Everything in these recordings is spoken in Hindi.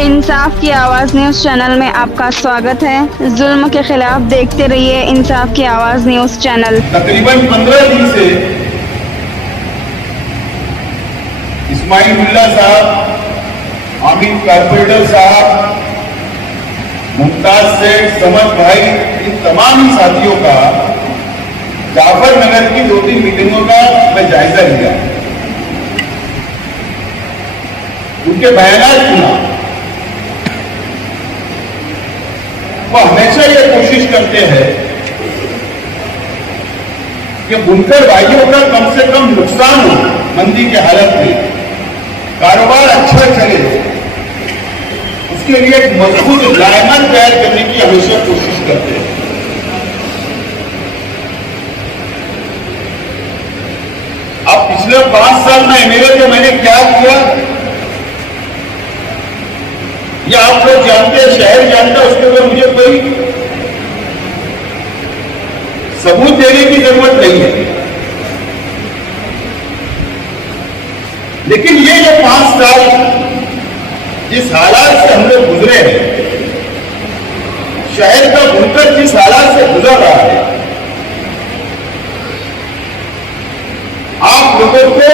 इंसाफ की आवाज न्यूज चैनल में आपका स्वागत है। जुल्म के खिलाफ देखते रहिए इंसाफ की आवाज न्यूज चैनल। तकरीबन 15 दिन से इस्माइल साहब, आमिर कारपेंटर साहब, मुमताज शेख, समद भाई, इन तमाम साथियों का जाफर नगर की 2-3 मीटिंगों का मैं जायजा लिया, उनके बयान सुना। वो हमेशा ये कोशिश करते हैं कि बुनकर भाइयों का कम से कम नुकसान हो, मंदी की हालत में कारोबार अच्छा चले, उसके लिए एक मजबूत लायमन तैयार करने की हमेशा कोशिश करते हैं। अब पिछले 5 साल में मेरे को मैंने क्या किया ये आप लोग जानते हैं, शहर जानता है, उसके ऊपर मुझे कोई सबूत देने की जरूरत नहीं है। लेकिन ये जो 5 साल जिस हालात से हम लोग गुजरे हैं, शहर का बुनकर जिस हालात से गुजर रहा है, आप लोगों को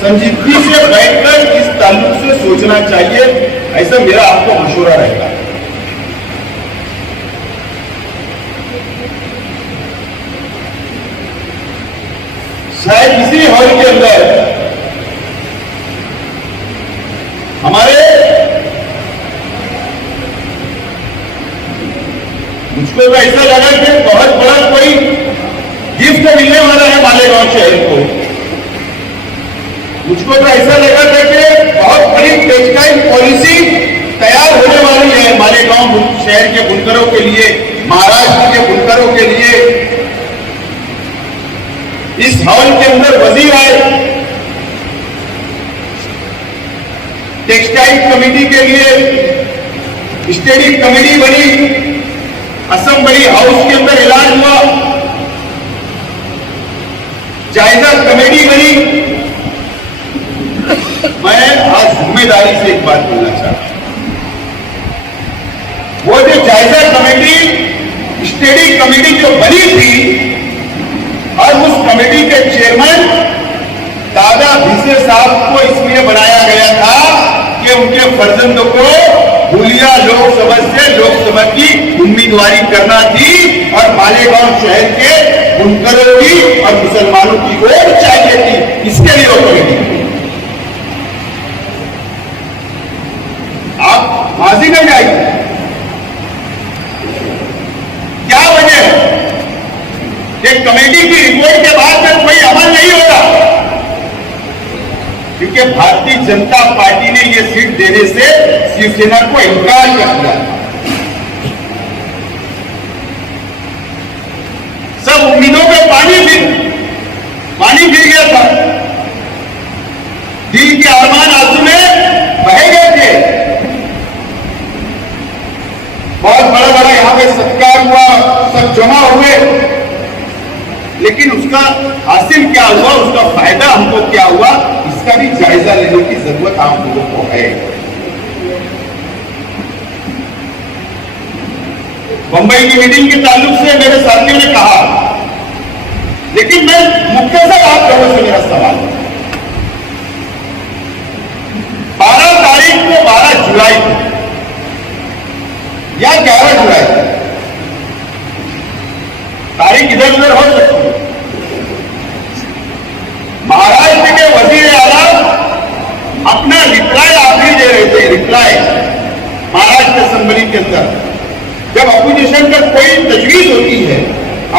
संजीदगी से बैठकर इस ताल्लुक से सोचना चाहिए, ऐसा मेरा आपको मशवरा रहेगा। शायद इसी हॉल के अंदर हमारे मुझको तो ऐसा लगा कि बहुत बड़ा कोई गिफ्ट मिलने वाला है मालेगांव शहर को। मुझको तो ऐसा लगा था कि बहुत बड़ी टेक्सटाइल पॉलिसी तैयार होने वाली है मालेगांव शहर के बुनकरों के लिए, महाराष्ट्र के बुनकरों के लिए। इस हॉल के अंदर वजीर आए, टेक्सटाइल कमेटी के लिए स्टडी कमेटी बनी, असेंबली हाउस के अंदर ऐलान हुआ, जायजा कमेटी बनी। मैं आज जिम्मेदारी से एक बात बोलना चाहता हूं, वो जो जायजा कमेटी, स्टडी कमेटी जो बनी थी, और उस कमेटी के चेयरमैन दादा भिसे साहब को इसलिए बनाया गया था कि उनके फर्जंद को भूलिया लोकसभा से लोकसभा की उम्मीदवारी करना थी और मालेगांव शहर के बुनकरों की और मुसलमानों की वोट चाहिए थी, इसके लिए वो कमेटी। आप माजी में जाइए, क्या वजह है कि कमेटी की रिपोर्ट के बाद में कोई अमल नहीं होगा? क्योंकि भारतीय जनता पार्टी ने यह सीट देने से शिवसेना को इनकार कर दिया। सब उम्मीदों पे पानी फिर गया था, दिल के अरमान आंसू में बह गए थे। बहुत बड़ा बड़ा यहां पे सत्कार हुआ, सब जमा हुए, लेकिन उसका हासिल क्या हुआ, उसका फायदा हमको क्या हुआ, इसका भी जायजा लेने की जरूरत आप लोगों को है। बंबई की मीटिंग के ताल्लुक से मेरे साथियों ने कहा, लेकिन मैं मुख्तसर आप लोगों से मेरा सवाल, 12 तारीख को, 12 जुलाई को या 11 जुलाई को, तारीख इधर उधर हो सकती है, महाराष्ट्र के वजीर आला अपना रिप्लाई आप ही दे रहे थे। रिप्लाई महाराष्ट्र असेंबली के अंदर जब अपोजिशन का कोई तजवीज होती है,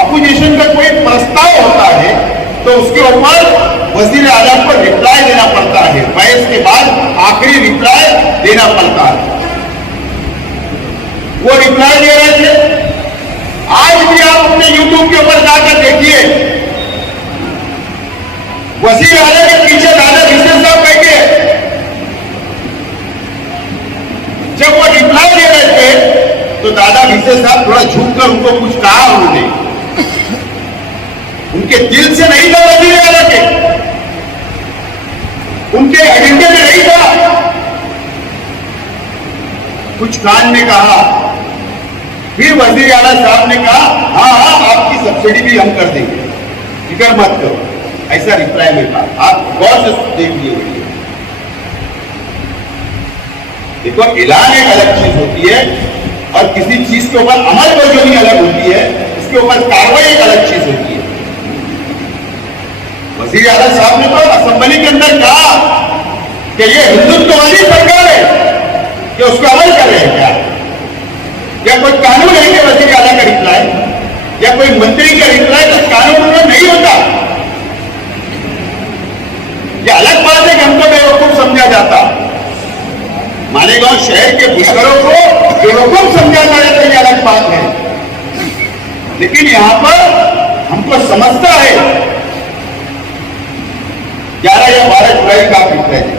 अपोजिशन का कोई प्रस्ताव होता है, तो उसके ऊपर वजीर आला को रिप्लाई देना पड़ता है, बहस के बाद आखिरी रिप्लाई देना पड़ता है। वो रिप्लाई दे रहे थे। आज भी आप अपने YouTube के ऊपर जाकर देखिए, वजीर आला के पीछे दादा भिसे साहब बैठे। जब वो रिप्लाई दे रहे थे तो दादा भिसे साहब थोड़ा झुककर उनको कुछ कहा, उन्होंने उनके दिल से नहीं था वजीर आला के, उनके एजेंडे में नहीं था। कुछ खान ने कहा, फिर वजीर आला साहब ने कहा हाँ हाँ आपकी सब्सिडी भी हम कर देंगे, फिक्र मत करो, ऐसा रिप्लाई में कहा। आप गौर से देखिए वीडियो। देखो ऐलान एक अलग चीज होती है और किसी चीज के ऊपर अमल बजोनी अलग होती है, उसके ऊपर कार्रवाई एक अलग चीज होती है। वजीर आला साहब ने तो असेंबली के अंदर कहा कि ये हिंदुत्ववादी सरकार है, कि उसको अमल कर रहे हैं क्या? या कोई कानून है कि वजीर आला का रिप्लाई या कोई मंत्री का रिप्लाई तो कानून में नहीं होता। यह अलग बात है कि हमको बेवकूफ समझा जाता, मालेगांव शहर के बुजुर्गों को बेवकूफ समझा जाता, यह अलग बात है। लेकिन यहां पर हमको समझता है 11 या 12 जुलाई का रिप्लाई है।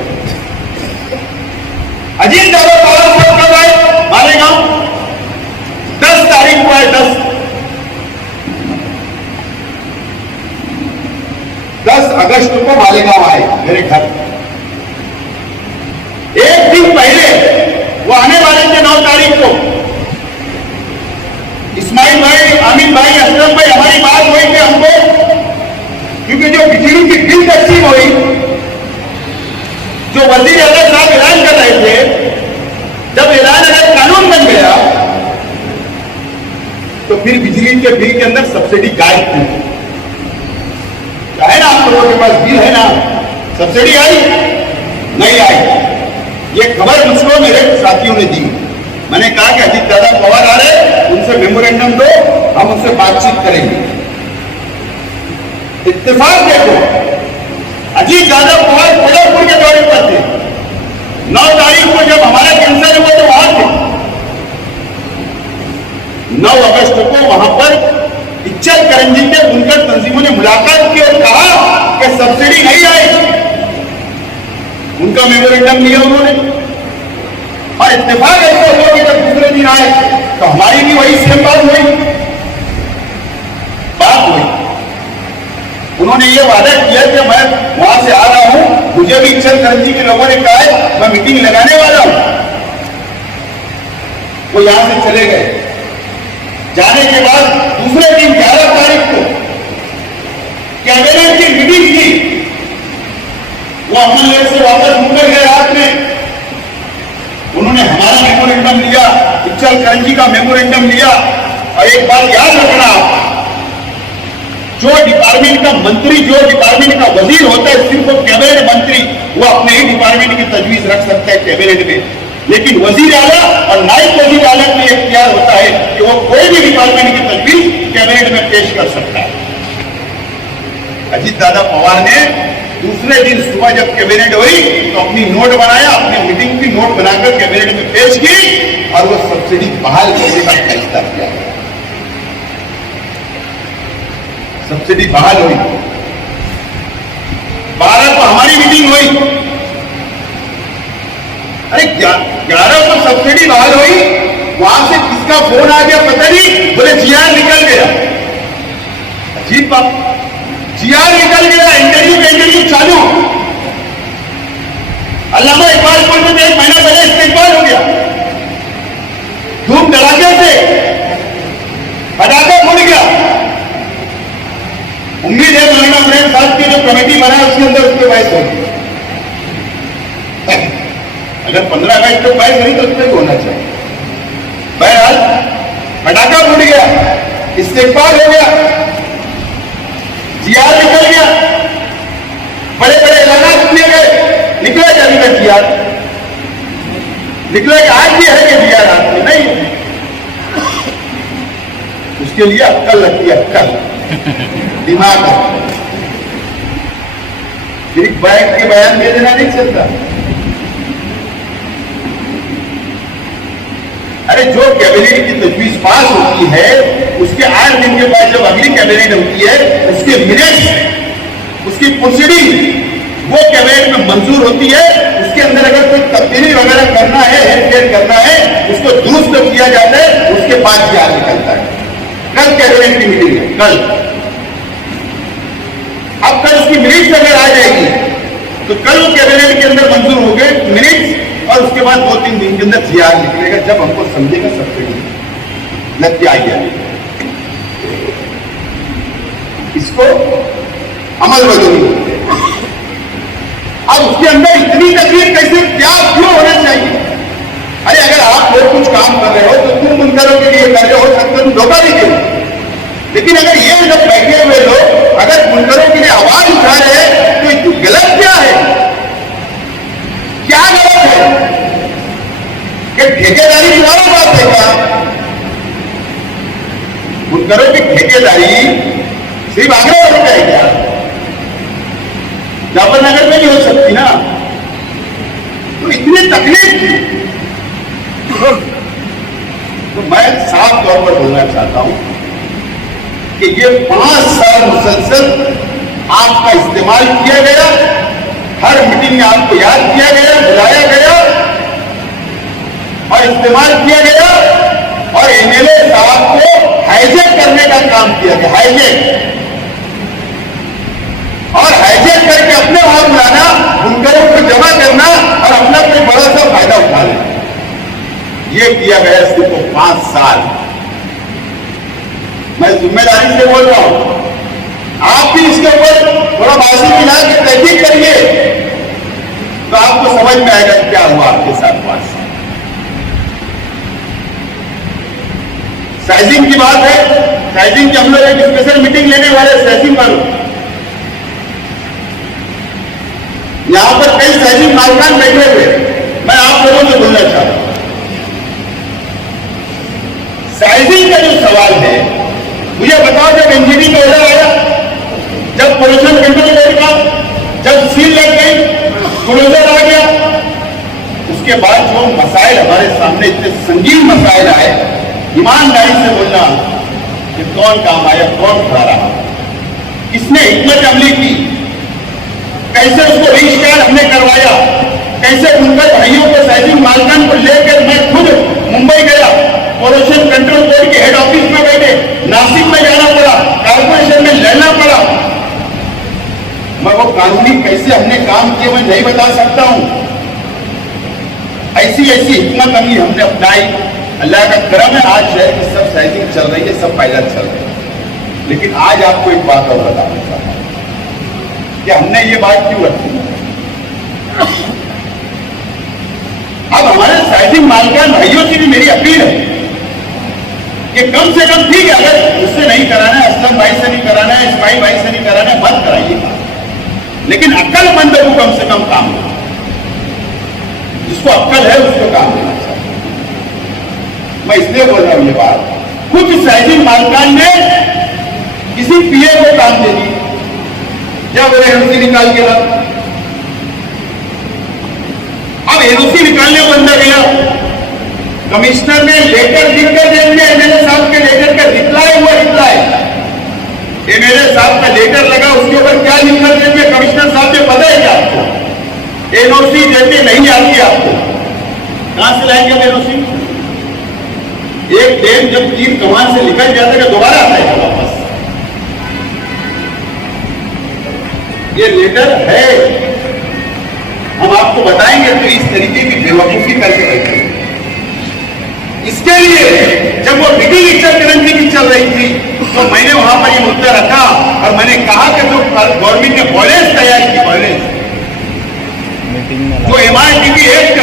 अजीत दादा पवार साहब कब आए मालेगांव? 10 तारीख को आए। 10 अगस्त को मालेगांव आए मेरे घर। एक दिन पहले वो आने वाले थे 9 तारीख को। इस्माइल भाई, अमित भाई, असलम भाई, हमारी बात हुई थी हमको, क्योंकि जो बिजली की बिल तकसीम हुई, जो वजीर आला साहब ऐलान कर रहे थे, जब ऐलान अगर कानून बन गया तो फिर बिजली के बिल के अंदर सब्सिडी गायब थी। है ना, आप लोगों के पास बिल है ना, सब्सिडी आई नहीं आई? ये खबर मुझको मेरे साथियों ने दी। मैंने कहा कि अजीत दादा पवार आ रहे, उनसे मेमोरेंडम दो, हम उनसे बातचीत करेंगे। इत्तेफाक देखो, अजीत दादा पवार कोल्हापुर के दौरे पर थे। 9 तारीख को जब हमारा कैंसर हुआ तो वहां थे। 9 अगस्त को वहां पर इच्चल करंजी के बुनकर तंजीमों ने मुलाकात की और कहा कि सब्सिडी नहीं आई। उनका मेमोरेंडम लिया उन्होंने, और इत्तेफाक ऐसा हुआ कि जब दूसरे दिन आए तो हमारी भी वही सेम बात हुई। उन्होंने ये वादा किया कि मैं वहां से आ रहा हूं, मुझे भी इच्चल करंजी के लोगों ने कहा है मैं मीटिंग लगाने वाला हूं। वो यहां से चले गए। जाने के बाद दूसरे दिन 11 तारीख को कैबिनेट की मीटिंग थी। वो अमनलेर से वापस मुकर गए रात में। उन्होंने हमारा मेमोरेंडम लिया, इच्चल करंजी का मेमोरेंडम लिया। और एक बात याद रखना, जो डिपार्टमेंट का मंत्री, जो डिपार्टमेंट का वजीर होता है, सिर्फ वो कैबिनेट मंत्री, वो अपने ही डिपार्टमेंट की तजवीज रख सकता है कैबिनेट में। लेकिन वजीर आला और नायब वजीर आला को यह इख्तियार होता है कि वो कोई भी डिपार्टमेंट की तजवीज कैबिनेट में पेश कर सकता है। अजीत दादा पवार ने दूसरे दिन सुबह जब कैबिनेट हुई तो अपनी नोट बनाया, अपनी मीटिंग की नोट बनाकर कैबिनेट में पेश की और वो सब्सिडी बहाल करने का फैसला किया गया। सब्सिडी बहाल हुई। 12 को हमारी मीटिंग हुई। अरे 11 को सब्सिडी बहाल हुई, वहां से किसका फोन आ गया पता नहीं, बोले जीआर निकल गया। अजीब बात, जीआर निकल गया, इंटरव्यू चालू। अल्लामा इकबाल में 1 महीना पहले इस्तेमाल हो गया। धूम धड़ाके से पटाखा फूट गया। उम्मीद है मौलाना इमरान साहब की जो कमेटी बना उसके अंदर उसके बहस होगी। अगर 15 अगस्त को बहस नहीं तो उसमें भी होना चाहिए। बहरहाल पटाखा फूट गया, इस्तेमाल हो गया, जीआर निकल गया, बड़े बड़े ऐलान किए गए, निकले जाने का जीआर निकले। आज भी है कि जीआर हाथ में नहीं, उसके लिए अक्कल लगती है, अक्कल दिमाग। फिर बैठ के बयान दे देना नहीं चलता। अरे जो कैबिनेट की तजवीज पास होती है उसके 8 दिन के बाद जब अगली कैबिनेट होती है उसके मिनट्स, उसकी प्रोसीडिंग वो कैबिनेट में मंजूर होती है। उसके अंदर अगर कोई तब्दीली वगैरह करना है, हेरफेर करना है, उसको दुरुस्त किया जाता है, उसके बाद जीआर निकलता है। कल कैबिनेट की मीटिंग है, कल। अब कल उसकी मिनट्स अगर आ जाएगी तो कल वो कैबिनेट के अंदर मंजूर हो गए मिनट्स और उसके बाद 2-3 दिन के अंदर जीआर निकलेगा, जब हमको समझेगा सब्सिडी लग के आई है। इसको अमल बदलनी होती है। अब उसके अंदर इतनी तकलीफ कैसे, क्या, क्यों होना चाहिए? अरे अगर आप लोग कुछ काम कर रहे हो तो तुम मुनकरों के लिए कर रहे हो, सकते तुम धोखा भी दे, लेकिन अगर ये लोग बैठे हुए लोग अगर मुनकरों के लिए आवाज उठा रहे हैं तो इतनी गलत क्या है? क्या गलत है? कि ठेकेदारी तुम्हारा बात है क्या? मुनकरों की ठेकेदारी सिर्फ आगरा वालों का है क्या? जाफरनगर में भी हो सकती ना? तो इतनी तकलीफ थी। तो मैं साफ तौर पर बोलना चाहता हूं कि ये 5 साल मुसलसल आपका इस्तेमाल किया गया, हर मीटिंग में आपको याद किया गया, बुलाया गया और इस्तेमाल किया गया, और एमएलए साहब को हाईजैक करने का काम किया गया, हाईजैक, और हाईजैक करके अपने वहां बुलाना, बुनकरों को जमा करना और अपना कोई बड़ा सा फायदा उठा लेना, ये किया गया सिर्फ 5 साल। मैं जिम्मेदारी से बोल रहा हूं, आप भी इसके ऊपर थोड़ा बाजी मिला के तहकीक करिए तो आपको समझ में आएगा क्या हुआ आपके साथ 5 साल। साइजिंग की बात है, साइजिंग की हम लोग एक स्पेशल मीटिंग लेने वाले साइजिंग वालों, यहां पर कई साइजिंग मालिकान बैठे हुए, मैं आप लोगों से बोलना चाहता हूं, साइजिंग का जो सवाल है, मुझे बताओ, जब एनजीटी का ऑर्डर आया, जब पोल्यूशन कंट्रोल बोर्ड का जब सील लग गई, क्लोजर आ गया, उसके बाद जो मसाइल हमारे सामने इतने संगीन मसाइल आए, ईमानदारी से बोलना कि कौन काम आया, कौन खड़ा रहा, किसने हिकमत अमली की, कैसे उसको रजिस्ट्रार हमने करवाया, कैसे बुनकर भाइयों को, साइजिंग मालिकान को लेकर मैं खुद मुंबई गया, पोल्यूशन कंट्रोल बोर्ड के हेड ऑफिस में बैठे, नासिक में जाना पड़ा, कॉर्पोरेशन में लड़ना पड़ा। मैं वो कानूनी कैसे हमने काम किए मैं नहीं बता सकता हूं। ऐसी ऐसी हिकमत अमली हमने अपनाई, अल्लाह का करम है, आज शहर की सब साइजिंग चल रही है, सब पायलट चल रहे हैं। लेकिन आज आपको एक बात और बताना चाहता हूं कि हमने ये बात क्यों रखी। अब हमारे साइजिंग मालिकान भाइयों से भी मेरी अपील है कि कम से कम, ठीक है, अगर उससे नहीं कराना है, असलम भाई से नहीं कराना है, इस्माइल भाई से नहीं कराना है, मत कराइए, लेकिन अक्लमंद को कम से कम काम दो, जिसको अक्ल है उसको काम देना चाहिए। मैं इसलिए बोल रहा हूं ये बात, कुछ साइजिंग मालिकान ने किसी पीए को काम दे दी, क्या बोले, एनओसी निकाल के रख। अब एनओसी निकालने को अंदर गया, कमिश्नर ने लेटर लिखकर दे दिया, एमएलए साहब के लेटर का रिप्लाई हुआ, रिप्लाई एमएलए साहब का लेटर लगा, उसके ऊपर क्या लिखकर दे दिया कमिश्नर साहब ने, पता है क्या आपको? एनओसी देते नहीं आती आपको, कहां से लाएंगे हम एनओसी? एक डेम जब तीर कमान से निकल जाता है दोबारा आता है वापस। ये लेटर है, हम आपको बताएंगे तो इस तरीके की बेवकूफी करके बैठे। इसके लिए जब वो मीटिंग इच्छा तिरंगी की चल रही थी तो मैंने वहां पर ये मुद्दा रखा और मैंने कहा कि जो गवर्नमेंट ने वॉयलेंस तैयार की, वॉयलेंस जो एमआरटीपी एक्ट,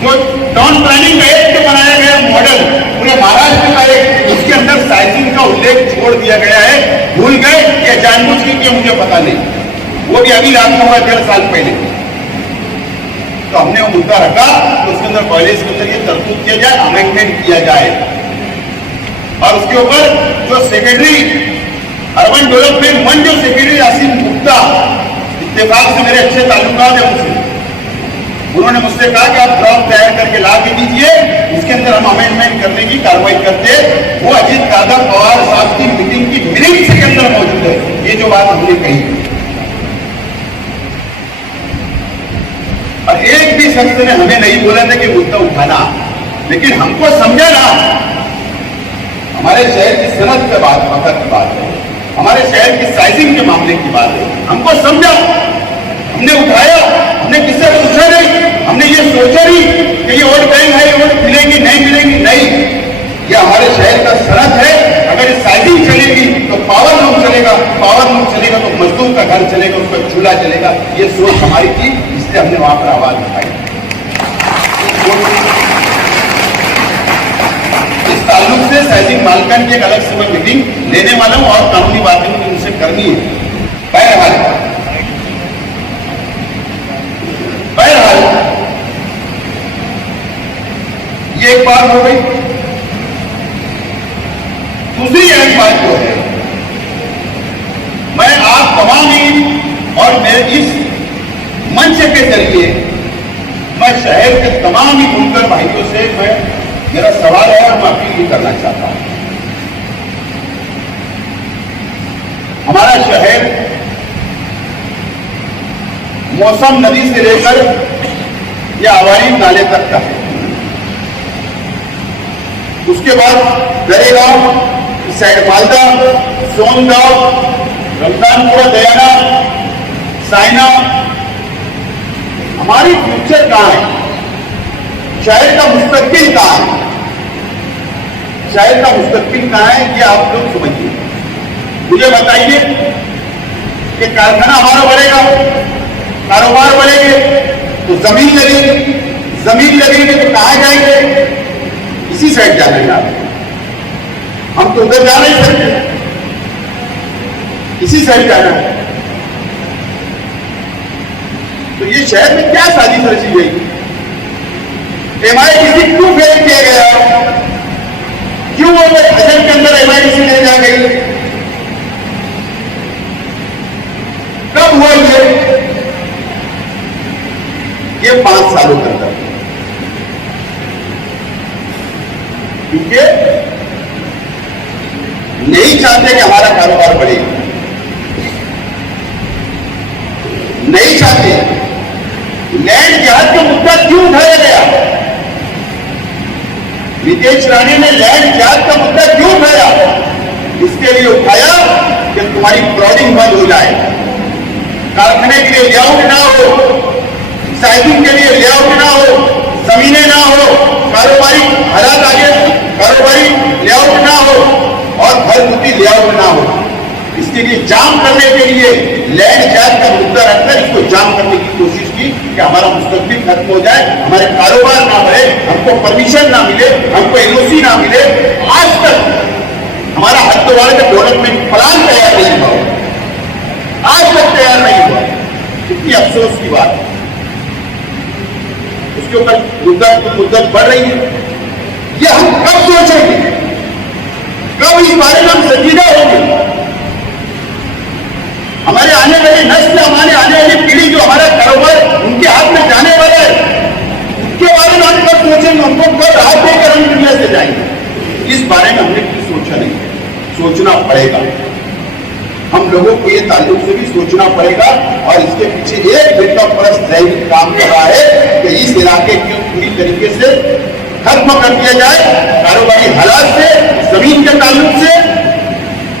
जो टाउन प्लानिंग का एक्ट बनाया गया मॉडल पूरे महाराष्ट्र का एक, उसके अंदर साइजिंग का उल्लेख छोड़ दिया गया है। भूल गए या जानबूझ के किया मुझे पता नहीं, वो भी अभी रात में हुआ 1.5 साल पहले। तो हमने वो मुद्दा रखा तो उसके अंदर वॉयलेंस के जरिए तरतूब किया जाए, अमेंडमेंट किया जाए, और उसके ऊपर जो सेक्रेटरी अर्बन डेवलपमेंट 1 जो सेक्रेटरी आसिम गुप्ता, इत्तेफाक से मेरे अच्छे ताल्लुकात है उनसे, उन्होंने मुझसे कहा कि आप ड्राफ्ट तैयार करके ला के दीजिए, इसके अंदर हम अमेंडमेंट करने की कार्रवाई करते। वो अजीत दादा पवार साहब की मीटिंग की मिनट्स के अंदर मौजूद है, ये जो बात हमने कही। और एक भी शख्स ने हमें नहीं बोला था कि मुद्दा उठाना, लेकिन हमको समझा ना, हमारे शहर की सनत पे बात, वक्त की बात है, हमारे शहर की साइजिंग के मामले की बात है, हमको समझा, हमने उठाया, हमने किससे पूछा नहीं, हमने ये सोचा नहीं कि ये वोट बैंक है, ये वोट मिलेगी नहीं मिलेगी, नहीं, ये हमारे शहर का सड़क है। अगर ये साइकिल चलेगी तो पावर लूम चलेगा, पावर लूम चलेगा तो मजदूर का घर चलेगा, उसका चूल्हा चलेगा। ये सोच हमारी थी, इसलिए हमने वहां पर आवाज उठाई। इस ताल्लुक से साइजिंग मालकन की एक अलग से मैं मीटिंग लेने वाला हूं और कानूनी बातें मुझे उनसे करनी है। बहरहाल ये एक बात हो गई। दूसरी एक बात जो है, मैं आप तमाम ही और मेरे इस मंच के जरिए मैं शहर के तमाम ही बुनकर भाइयों से मेरा सवाल है और मैं अपील भी करना चाहता हूं। हमारा शहर मौसम नदी से लेकर या हवाई नाले तक का है। उसके बाद दरेगांव, साइड मालदा, सोनगांव, रमजानपुरा, दयाना, साइना, हमारी फ्यूचर कहां है, शहर का मुस्तकबिल कहां है, शहर का मुस्तकबिल कहां है, ये आप लोग समझिए। मुझे बताइए कि कारखाना हमारा बढ़ेगा, कारोबार बढ़ेंगे तो जमीन लगेगी, जमीन लगेगी तो कहां जाएंगे, इसी साइड जाने का। हम तो उधर जा नहीं सकते, इसी साइड जाना है। तो ये शहर में क्या साजिश रची गई, MIDC क्यों फेल किया गया, क्यों वो बजट के अंदर MIDC ले जा गई, कब हुआ ये 5 सालों के अंदर। क्योंकि नहीं चाहते कि हमारा कारोबार बढ़े, नहीं चाहते। लैंड जिहाद का मुद्दा क्यों उठाया गया, नितेश राणे ने लैंड जिहाद का मुद्दा क्यों उठाया, इसके लिए उठाया कि तुम्हारी फ्रॉडिंग बंद हो जाए, कारखाने के लिए लेआउट ना हो, साइकिल के लिए लेआउट ना हो, जमीनें ना हो, कारोबारी हालात आगे, कारोबारी लेआउट ना हो और घरगुती लेआउट ना हो। इसके लिए जाम करने के लिए लैंड जिहाद का मुद्दा रखकर इसको जाम करने की कोशिश की कि हमारा मुस्तकबिल खत्म हो जाए, हमारे कारोबार ना बढ़े, हमको परमिशन ना मिले, हमको LOC ना मिले। आज तक हमारा हरिद्वार का डेवलपमेंट प्लान तैयार नहीं हुआ, आज तक तैयार नहीं हुआ। कितनी अफसोस की बात है। उसके ऊपर मुद्दत बढ़ रही है। ये हम कब सोचेंगे, कब इस बारे में हम संजीदा होंगे। हमारे आने वाली नस्ल, हमारे आने वाली पीढ़ी जो हमारा कारोबार उनके हाथ में जाने वाला है, उसके बारे में हम कब सोचेंगे, उनको कब राहत देकर हम दुनिया से जाएंगे। इस बारे में हमने कुछ सोचा नहीं है, सोचना पड़ेगा। हम लोगों को ये ताल्लुक से भी सोचना पड़ेगा और इसके पीछे एक बेटा परस्त दैनिक काम कर रहा है कि इस इलाके को पूरी तरीके से खत्म कर दिया जाए, कारोबारी हालात से, जमीन के ताल्लुक से।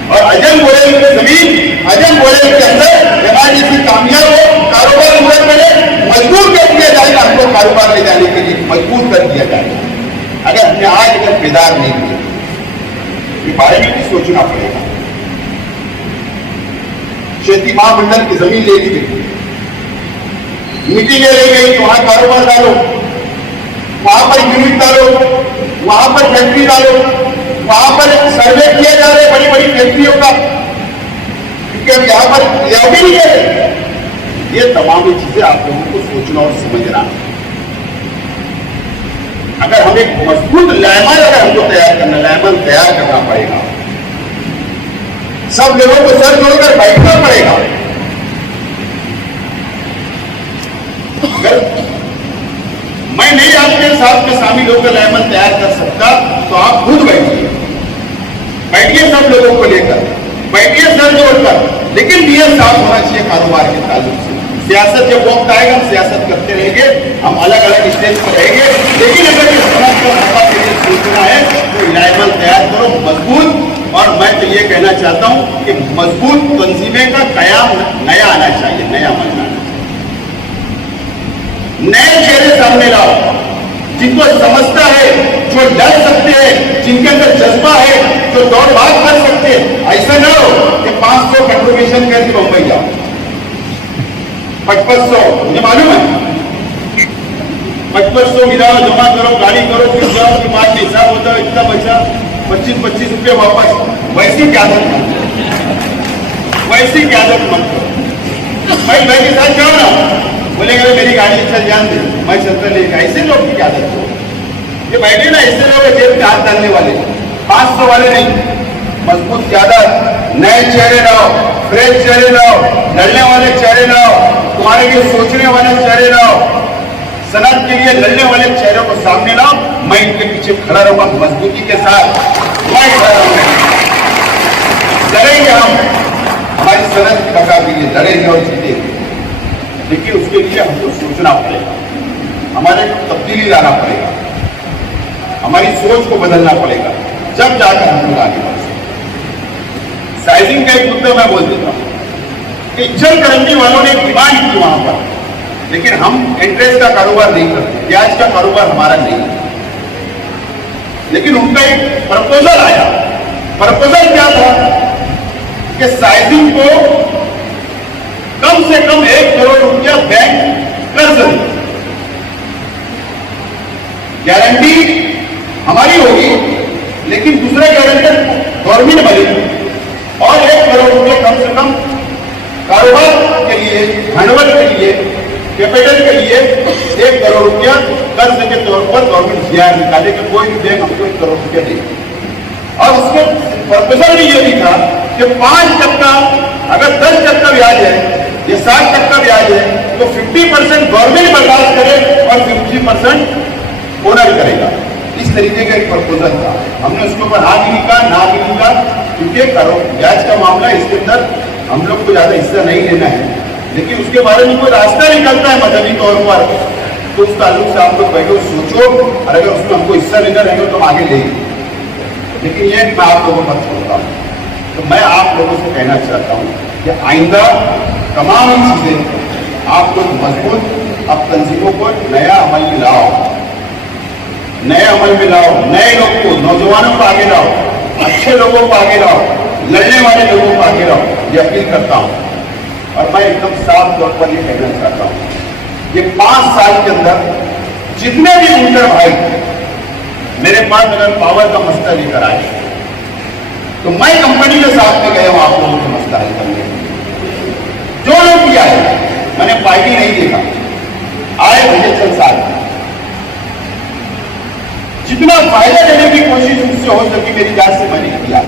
और अजम बोले की जमीन, अजम बोले के अंदर MIDC कामयाब हो, कारोबार उधर मिले, मजबूर कर दिया जाएगा, हमको कारोबार ले जाने के लिए मजबूर कर दिया जाएगा। अगर हमने आज अगर बेदार नहीं किया, इस बारे में भी सोचना पड़ेगा। खेती महामंडल की जमीन ले ली गई, मीटिंगें ले गई कि वहां कारोबार डालो, वहां पर यूनिट डालो, वहां पर फैक्ट्री डालो, वहां पर सर्वे किए जा रहे बड़ी बड़ी फैक्ट्रियों का, क्योंकि अब यहां पर लेआउट ही नहीं है। ये तमाम चीजें आप लोगों को सोचना और समझना। अगर हम एक मजबूत लैमन अगर हमको तैयार करना, लैमन तैयार करना पड़ेगा, सब लोगों को सर जोड़कर बैठना पड़ेगा। अगर मैं नहीं आपके साथ में शामिल होकर लैमन तैयार कर सकता तो आप खुद बैठिए, बैठिए सब लोगों को लेकर, बैठिए सर जोड़कर। लेकिन नियत साफ होना चाहिए कारोबार के ताल्लुक से। सियासत जब वक्त आएगा हम सियासत करते रहेंगे, हम अलग अलग स्टेज पर रहेंगे, लेकिन अगर ये समाज का मौका के लिए सोचना है तो लैमन तैयार करो मजबूत। और मैं तो ये कहना चाहता हूं कि मजबूत तंजीमें का कयाम नया आना चाहिए, नया बनना आना चाहिए, नए चेहरे सामने लाओ, जिनको समझता है, जो लड़ सकते हैं, जिनके अंदर जज्बा है, जो दौड़ भाग कर सकते हैं। ऐसा ना हो कि 500 कंट्रीब्यूशन करके मुंबई जाओ, 5500, मुझे मालूम है 5500 मिलाओ, जमा करो, गाड़ी करो, फिर जाओ, कि बाद में हिसाब होता है इतना बचा 25-25 रुपये वापस। वैसी क्या आदत मत करो, वैसी क्या आदत मत करो। भाई के साथ जाओ ना, बोलेंगे मेरी गाड़ी चल जान दे, मैं चलता लेगा। ऐसे लोग की आदत हो, ये बैठे ना ऐसे लोग जेब में हाथ डालने वाले, 500 वाले नहीं। मजबूत ज्यादा नए चेहरे लाओ, फ्रेश चेहरे लाओ, लड़ने वाले चेहरे लाओ, तुम्हारे लिए सोचने वाले चेहरे लाओ, सनत के लिए लड़ने वाले चेहरों को सामने लाओ। मैं इनके पीछे खड़ा रहूंगा मजबूती के साथ, मैं खड़ा रहूंगा। लड़ेंगे हम हमारी सनत की बका के लिए, लड़ेंगे और जीतेंगे। लेकिन उसके लिए हमको सोचना पड़ेगा, हमारे तब्दीली लाना पड़ेगा, हमारी सोच को बदलना पड़ेगा, जब जाकर हम लोग आगे बढ़ सकते। साइजिंग का एक मुद्दा मैं बोल देता हूं कि इज्जतकरंजी वालों ने डिमांड की वहां पर, लेकिन हम इंटरेस्ट का कारोबार नहीं करते, ब्याज का कारोबार हमारा नहीं है। लेकिन उनका एक प्रपोजल आया। प्रपोजल क्या था कि साइजिंग को कम से कम 1 करोड़ रुपया बैंक कर्ज दे, गारंटी हमारी होगी, लेकिन दूसरा गारंटर गवर्नमेंट बनेगी, और 1 करोड़ रुपये कम से कम कारोबार के लिए, हैंडओवर के लिए, कैपिटल के लिए 1 करोड़ रुपया कर्ज के तौर पर गवर्नमेंट शेयर निकाले कि कोई भी बैंक हमको 1 करोड़ रुपया दे। और उसके प्रपोजल में यह भी था कि 5% अगर 10% ब्याज है या 7% ब्याज है तो 50% गवर्नमेंट बर्दाश्त करे और 50% ओनर करेगा। इस तरीके का एक प्रपोजल था। हमने उसके ऊपर हाँ भी लिखा, ना भी लिखा, क्योंकि ब्याज का मामला इसके अंदर हम लोग को ज्यादा हिस्सा नहीं लेना है। लेकिन उसके बारे में कोई रास्ता निकलता है मदनी तौर पर, तो उस ताल्लुक से आप लोग बैठो, सोचो, और अगर उसमें हमको हिस्सा लेना रहेगा तो हम आगे लेंगे। लेकिन ये मैं आप लोगों पर छोड़ता हूँ। तो मैं आप लोगों से कहना चाहता हूँ कि आइंदा तमाम चीजें आप लोग मजबूत, अब तंजीमों को नया अमल में लाओ, नए अमल में लाओ, नए लोग को, नौजवानों को आगे लाओ, अच्छे लोगों को आगे लाओ, लड़ने वाले लोगों को आगे लाओ। ये अपील करता हूँ। और मैं एकदम साफ तौर पर ये कहना चाहता हूँ, ये 5 साल के अंदर जितने भी बुल्डर भाई मेरे पास अगर पावर का मसला लेकर आए, तो मैं कंपनी के साथ में गया हूं आप लोगों के मसला हल करने। जो लोग किया है, मैंने पार्टी नहीं देखा, आए मुझे चल साल, जितना फायदा लेने की कोशिश मुझसे हो सकी मेरी जात से मैंने किया।